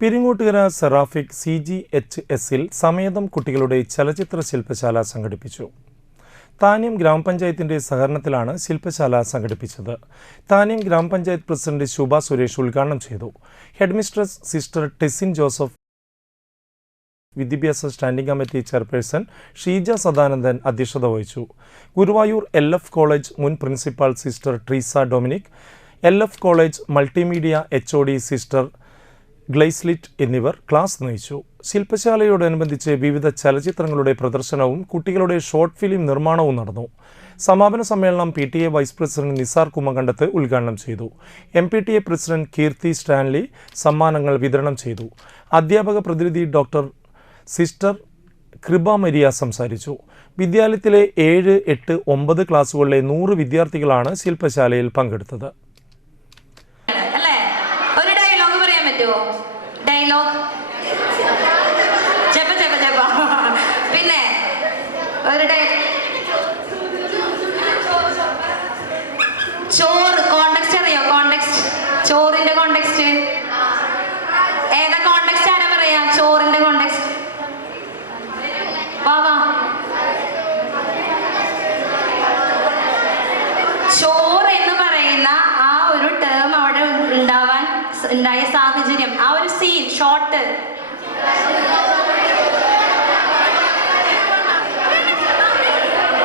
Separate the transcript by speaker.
Speaker 1: Peringottukara Seraphic C G H എസിൽ സമേതം കുട്ടികളുടെ ചലച്ചിത്ര ശില്പശാല സംഘടിപ്പിച്ചു. താന്യം ഗ്രാമപഞ്ചായത്തിന്റെ സഹകരണത്തിലാണ് ശില്പശാല സംഘടിപ്പിച്ചത്. താന്യം ഗ്രാമപഞ്ചായത്ത് പ്രസിഡന്റ് ശുഭ സുരേഷ് ഉദ്ഘാടനം ചെയ്തു. ഹെഡ്മിസ്ട്രസ് സിസ്റ്റർ ടെസിൻ ജോസഫ് വിദ്യാഭ്യാസ standing committee chairperson Sheeja Sadanandan അധ്യക്ഷത വഹിച്ചു. ഗുരുവായൂർ എൽ എഫ് കോളേജ് മുൻ principal sister Treesa Dominic L F college multimedia H sister Glaislit എന്നിവർ ക്ലാസ് നയിച്ചു ശില്പശാലയോടനുബന്ധിച്ച് വിവിധ ചലച്ചിത്രങ്ങളുടെ പ്രദർശനവും കുട്ടികളുടെ ഷോർട്ട് ഫിലിം നിർമ്മാണവും നടന്നു. സമാപന സമ്മേളനം P T A vice president Nizar Kummakandath ഉദ്ഘാടനം ചെയ്തു. M P T A president Keerthi Stanley സമ്മാനങ്ങൾ വിതരണം ചെയ്തു. അധ്യാപക പ്രതിനിധി ഡോക്ടർ സിസ്റ്റർ കൃപ മരിയ സംസാരിച്ചു. വിദ്യാലയത്തിലെ ഏഴ് എട്ട് ഒമ്പത് ക്ലാസ്സുകളിലെ നൂറ് വിദ്യാർത്ഥികളാണ് ശില്പശാലയിൽ പങ്കെടുത്തത്
Speaker 2: അല്ലേ ഒരു ഡയലോഗ് പറയാൻ പറ്റുമോ ഡയലോഗ് ചെപ്പ ചെപ്പ ചെപ്പ. പിന്നെ ഒരു ഡയ ചോറ് കോണ്ടെക്സ്റ്റ് അറിയോ? കോണ്ടെക്സ്റ്റ് ചോറിന്റെ കോണ്ടെക്സ്റ്റ് ഏതാ കോണ്ടെക്സ്റ്റ് ആരാ പറയാ ചോറിന്റെ കോണ്ടെക്സ്റ്റ് വാ വാ ചോറ് എന്ന് പറയുന്ന ആ ഒരു ടേം അവിടെ ഉണ്ടാവാൻ സ- ഉണ്ടായ സാഹചര്യം. ആ ഒരു സീൻ ഷോട്ട്